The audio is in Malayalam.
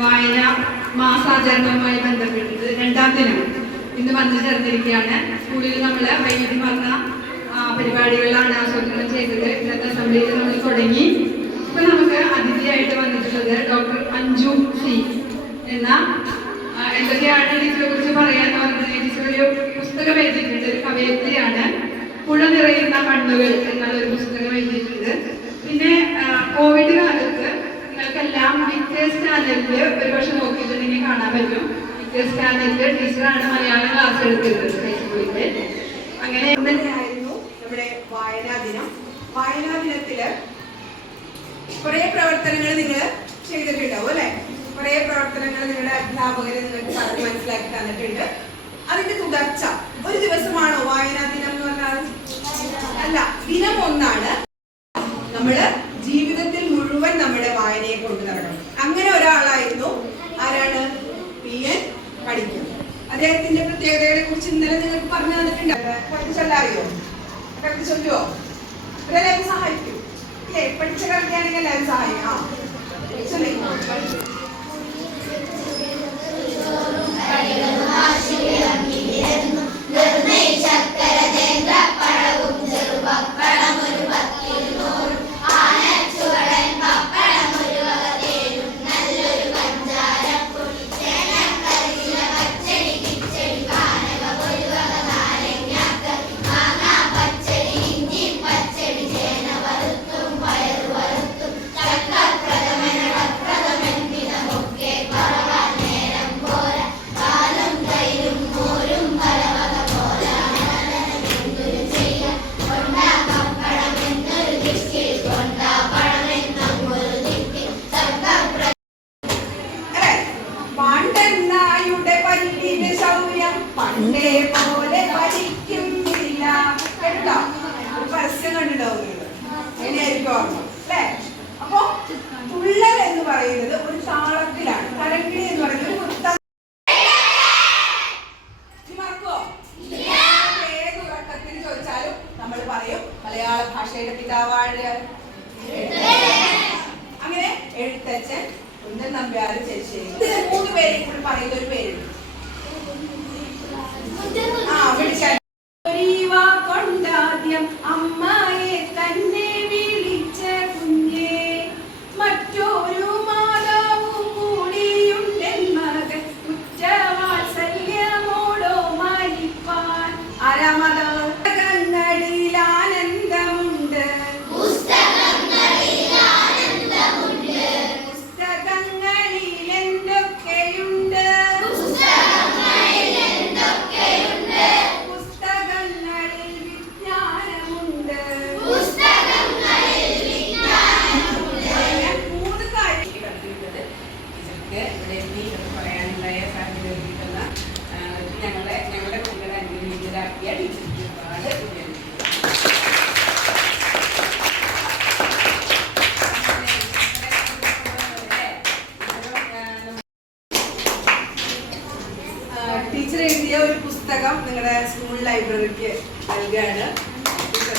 വായന മാസാചരണവുമായി ബന്ധപ്പെട്ടിട്ട് 2ാം ദിനം ഇന്ന് വന്നു ചേർന്നിരിക്കുകയാണ്. സ്കൂളിൽ നമ്മൾ വൈവിധ്യമാർന്ന പരിപാടികളിലാണ് ആസൂത്രണം ചെയ്തത്. ഇന്നത്തെ അസംബ്ലിയിൽ നമ്മൾ തുടങ്ങി. ഇപ്പൊ നമുക്ക് അതിഥിയായിട്ട് വന്നിട്ടുള്ളത് ഡോക്ടർ അഞ്ജു സി എന്ന എന്തൊക്കെയാണ് ടീച്ചറെ കുറിച്ച് പറയാന്ന് പറഞ്ഞത്. ടീച്ചർ ഒരു പുസ്തകം എഴുതിയിട്ടുണ്ട്, ഒരു കവയത്രിയാണ്. പുഴ നിറയുന്ന കണ്ണുകൾ എന്നുള്ള ഒരു പുസ്തകം എഴുതിയിട്ടുണ്ട്. പിന്നെ കോവിഡ് കാലത്ത് നിങ്ങൾക്കെല്ലാം വിക്ടേഴ്സ് ചാനലില് ഒരുപക്ഷെ നോക്കിയിട്ടുണ്ടെങ്കിൽ കാണാൻ പറ്റും. വിക്ടേഴ്സ് ചാനലില് ടീച്ചറാണ് മലയാളം ക്ലാസ് എടുത്തിരുന്നത് ഹൈസ്കൂളില്. അങ്ങനെ ആയിരുന്നു നമ്മുടെ വായനാ ദിനം. വായനാ ദിനത്തില് കുറെ പ്രവർത്തനങ്ങൾ നിങ്ങൾ ചെയ്തിട്ടുണ്ടാവും അല്ലെ? കുറെ പ്രവർത്തനങ്ങൾ നിങ്ങളുടെ അധ്യാപകര് നിങ്ങൾക്ക് പറഞ്ഞ് മനസ്സിലാക്കി തന്നിട്ടുണ്ട്. അതിന്റെ തുടർച്ച ഒരു ദിവസമാണോ വായനാ ദിനം എന്ന് പറഞ്ഞാൽ? അല്ല, ദിനം ഒന്നാണ്. നമ്മള് ജീവിതത്തിൽ മുഴുവൻ നമ്മുടെ വായനയെ കൊണ്ടു നടക്കണം. അങ്ങനെ ഒരാളായിരുന്നു ആരാണ്? PN പണിക്കർ. അദ്ദേഹത്തിന്റെ പ്രത്യേകതകളെ കുറിച്ച് ഇന്നലെ നിങ്ങൾക്ക് പറഞ്ഞു തന്നിട്ടുണ്ട്. പഠിച്ചറിയോ? കവിത ചൊല്ലുവോ? എല്ലാവരും സഹായിക്കും അല്ലേ? പഠിച്ച കളിക്കുകയാണെങ്കിൽ എല്ലാവരും സഹായിക്കും. പണ്ടേ പോലെ പഠിക്കുന്നില്ല. കേട്ടോ? പരസ്യം കണ്ടിട്ടുണ്ടാവും എങ്ങനെയായിരിക്കും അല്ലേ? അപ്പൊ തുള്ളൽ എന്ന് പറയുന്നത് ഒരു താളത്തിലാണ്. തരംഗിണി എന്ന് പറയുന്നത് ഒരു മറക്കോ? ഏത് ഉറക്കത്തിൽ ചോദിച്ചാലും നമ്മൾ പറയും മലയാള ഭാഷയുടെ പിതാവാണ്. അങ്ങനെ എഴുത്തച്ഛൻ കുഞ്ചൻ നമ്പ്യാർ ചെറുശ്ശേരി. 3 പേരെയും കൂടി പറയുന്ന ഒരു പേരുണ്ട്. കൊണ്ടാദ്യം അമ്മയെ തന്നെ വിളിച്ച കുഞ്ഞേ, മറ്റൊരു മാതാവു കൂടിയുണ്ടെന്മകൻ കുറ്റവാത്സല്യമോടോ മരിപ്പാൻ. ആരാ മാതാവ്? പുസ്തകങ്ങളിൽ ആനന്ദമുണ്ട്, പുസ്തകങ്ങളിൽ എന്തൊക്കെയുണ്ട്? ഞങ്ങളുടെ കുട്ടികളെ അനുഗ്രഹിച്ചതാക്കിയ ടീച്ചർക്ക് ഒരുപാട് ടീച്ചർ എഴുതിയ ഒരു പുസ്തകം നിങ്ങളുടെ സ്കൂൾ ലൈബ്രറിക്ക് നൽകുകയാണ്. ടീച്ചർ